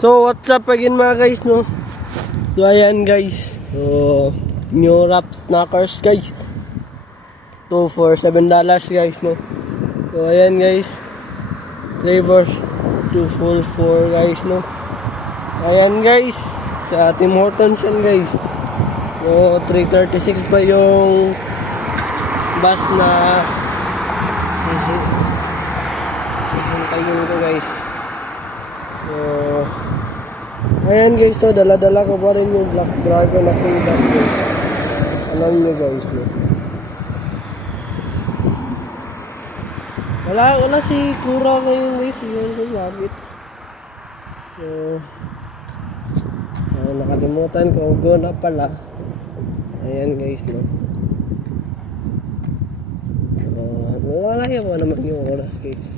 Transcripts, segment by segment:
So what's up again mga guys, no? So ayan guys, so new wrap snackers guys, 2 for $7 guys, no? So ayan guys, flavors 2 for 4 guys, no? Ayan guys, sa Tim Hortons yan guys. So 336 pa yung bus na hihintayin ko guys. So ayan guys, to dala-dala ko pa rin yung Black Dragon na payback guys. Alam nyo guys, no? Wala si Kura ngayon guys. Yun ko bakit. So nakalimutan ko, go na pala. Ayan guys, no? Wala yan po naman yung oras guys.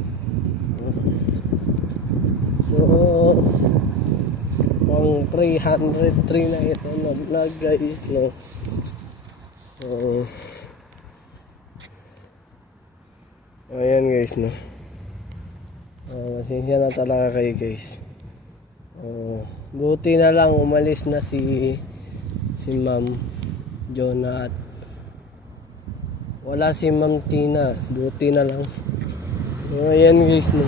So pang 303 na ito na vlog guys, no? So ayan guys, no? Masensya na talaga kayo guys. Buti na lang umalis na si Ma'am Jonah at wala si Ma'am Tina. Buti na lang. So ayan guys, no?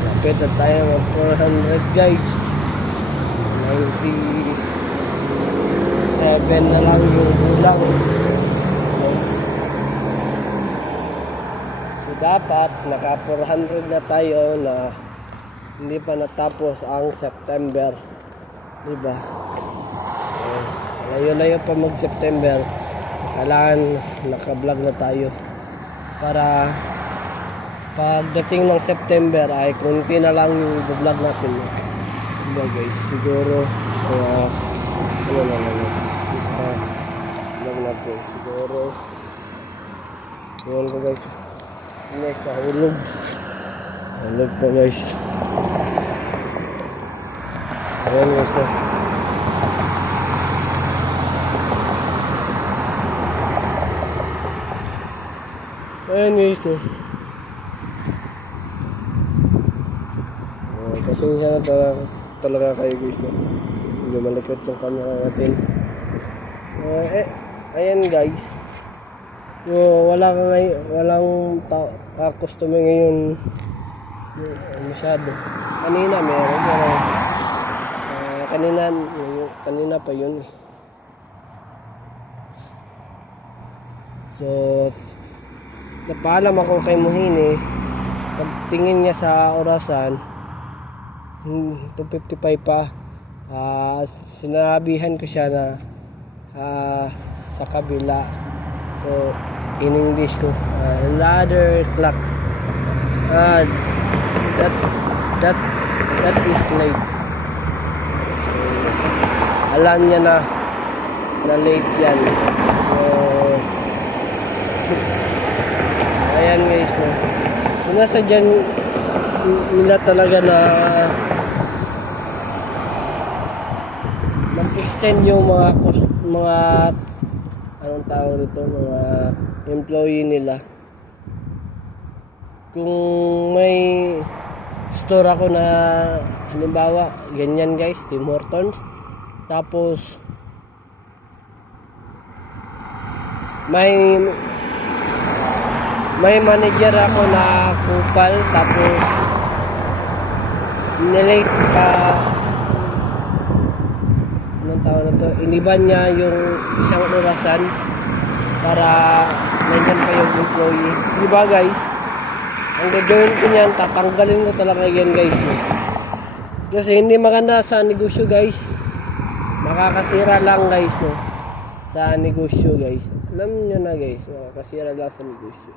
Kapit na tayo mag 400 guys. 97 na lang yung kulang. So dapat naka 400 na tayo na hindi pa natapos ang September, diba? Layo-layo pa mag September, kailangan naka-vlog na tayo para pagdating ng September ay kunti na lang yung vlog natin, diba guys? Siguro vlog natin siguro yun ko guys, next sa hulog pa guys. Ayan guys, no? Ayan guys, no? Pasensya na talaga kayo guys, no? Medyo malikot yung camera natin. Ayan guys, walang customer ngayon masyado. Kanina meron, pero kanina pa yun eh. So napaalam ako kay Mohini. Pagtingin niya sa orasan 2:55 pa. Sinabihan ko siya na sa kabila. So in English ko, ladder clock. That is late. Alam niya na late yan. So ayan guys, no? Sinasadyan nila talaga na mag-extend yung mga anong tawag nito, mga employee nila. Kung may store ako na halimbawa ganyan guys, Tim Hortons, tapos may manager ako na kupal, tapos nilate pa, anong tawag na to, iniban niya yung isang orasan para nandyan pa yung employee, diba guys? Ang gagawin ko niyan, tatanggalin ko talaga yan guys, kasi hindi maganda sa negosyo guys. Makakasira lang guys, no? Sa negosyo guys, alam nyo na guys, makakasira lang sa negosyo,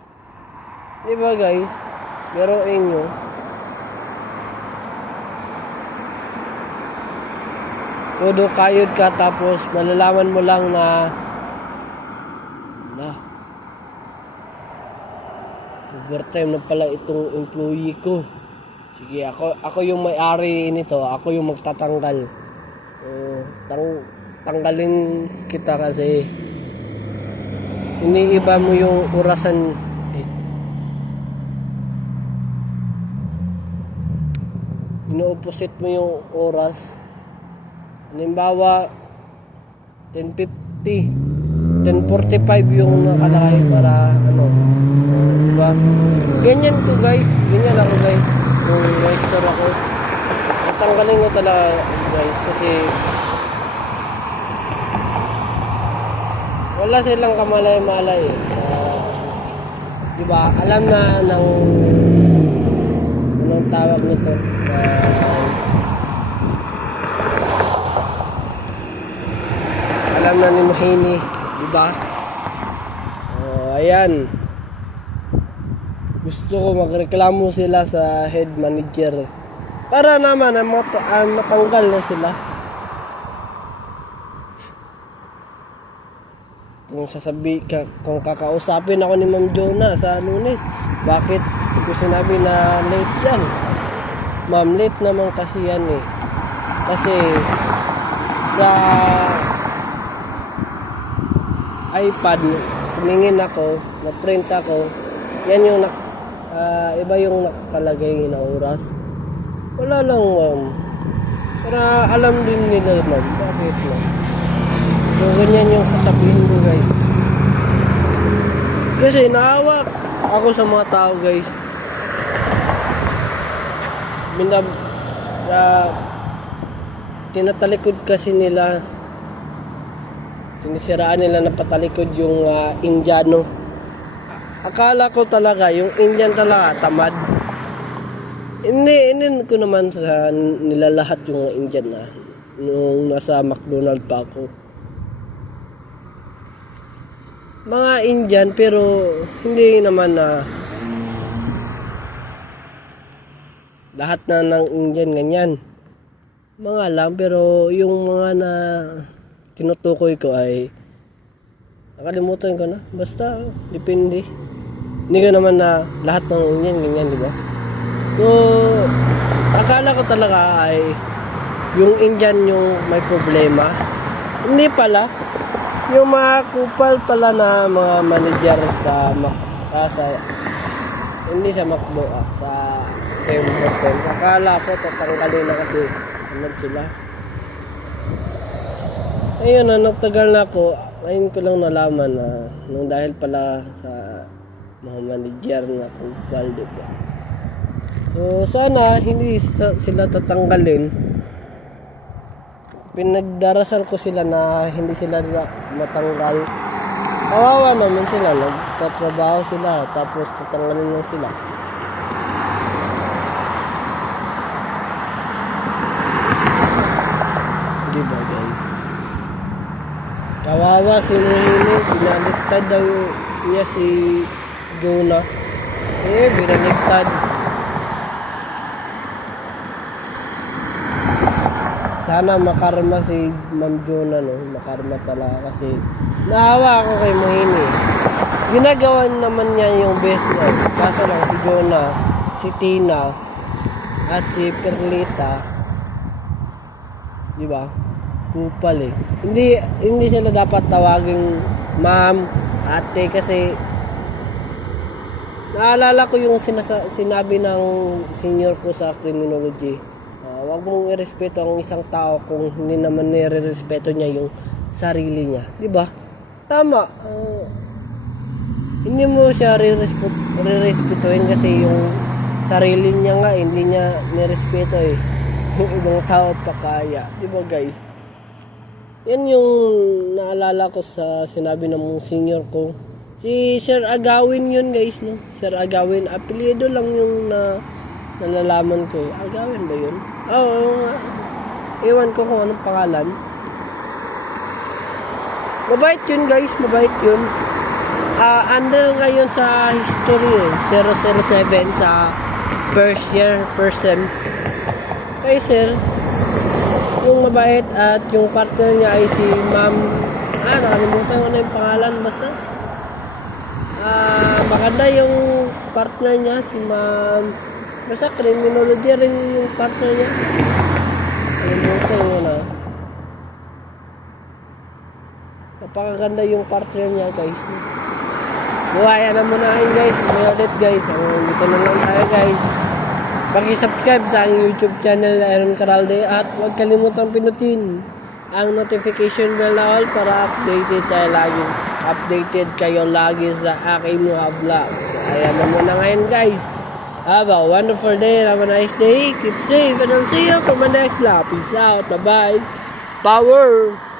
diba guys? Biruin nyo. Todo kayod ka, tapos malalaman mo lang na overtime na pala itong employee ko. Sige, ako yung may-ari nito, ako yung magtatanggal. Tanggalin kita kasi iniiba mo yung orasan ino-opposite mo yung oras. Halimbawa, 10:50, 10:45 yung nakalagay para ano, diba? Ganyan ko guys, ganyan ako guys. Kung may store ako, tanggalin ko talaga guys kasi wala silang kamalay-malay. Diba? Alam na ng anong tawag nito. Alam na ni Mahini, diba? Ayan. Gusto ko magreklamo sila sa head manager para naman matanggal na sila. Kung kakausapin ako ni Ma'am Jonah sa Lunes, bakit ko sinabi na late yan? Ma'am, late naman kasi yan eh. Kasi sa iPad, tumingin ako, na-print ako, yan yung iba yung nakalagay na oras. Wala lang ma'am. Para alam din nila ma'am, bakit ma'am? So, ganyan yung sasabihin ko guys. Kasi naawa ako sa mga tao guys. Tinatalikod kasi nila. Sinisiraan nila na patalikod yung Indiano. Akala ko talaga, yung Indian talaga, tamad. Hindi ko naman sa nila lahat yung Indian na nung nasa McDonald's pa ako. Mga Indian pero hindi naman na lahat na ng Indian ganyan. Mga lang pero yung mga na tinutukoy ko ay nakalimutan ko na. Basta depende. Hindi ko naman na lahat ng Indian ganyan, di ba? So akala ko talaga ay yung Indian yung may problema. Hindi pala. Yung mga kupal pala na mga manager sa hindi sa McDo, sa hotel. Akala ko tatanggalin na kasi sila. Ayun na, nagtagal na ako. Ngayon ko lang nalaman na nung dahil pala sa mga manager na kupal, diba? So sana hindi sila tatanggalin. Pinagdarasal ko sila na hindi sila matanggal. Kawawa naman sila, nagtatrabaho sila tapos tatanggalin lang sila. Diba guys? Kawawa si Mahini, binaligtad daw niya si Jonah. Binaligtad. Sana makarma si Ma'am Jonah, no? Makarma talaga kasi naawa ako kay Mahini. Ginagawa naman niya yung best niya. Kaso lang si Jonah, si Tina, at si Perlita, di ba? Kupal eh. Hindi sila dapat tawaging ma'am, ate kasi naalala ko yung sinabi ng senior ko sa criminology. Huwag mong irespeto ang isang tao kung hindi naman nire-respeto niya yung sarili niya. Diba? Tama. Hindi mo siya re-respetuhin kasi yung sarili niya nga, hindi niya nirespeto eh. Yung ibang tao pa kaya. Diba guys? Yan yung naalala ko sa sinabi ng senior ko. Si Sir Agawin yun guys. No? Sir Agawin. Apelyido lang yung nalalaman ko eh. Agawin ba yun? Ewan ko kung anong pangalan. Mabait yun guys, mabait yun. Under ngayon sa history 007 sa first year, first sem. Kay sir, yung mabait at yung partner niya ay si Ma'am, nakalimutan ko na yung pangalan basta. Maganda yung partner niya, si Ma'am. Basta criminology rin yung partner niya. Kalimutan mo na. Napakaganda yung partner niya guys. Buhayan na muna yun guys. May ulit guys. Dito na lang tayo guys. Paki-subscribe sa aking YouTube channel na Aaron Caralde at huwag kalimutang pinutin ang notification bell na all para updated kayo lagi sa aking mga vlog. Ayan na muna ngayon guys. Have a wonderful day. Have a nice day. Keep safe and I'll see you for my next vlog. Peace out. Bye-bye. Power!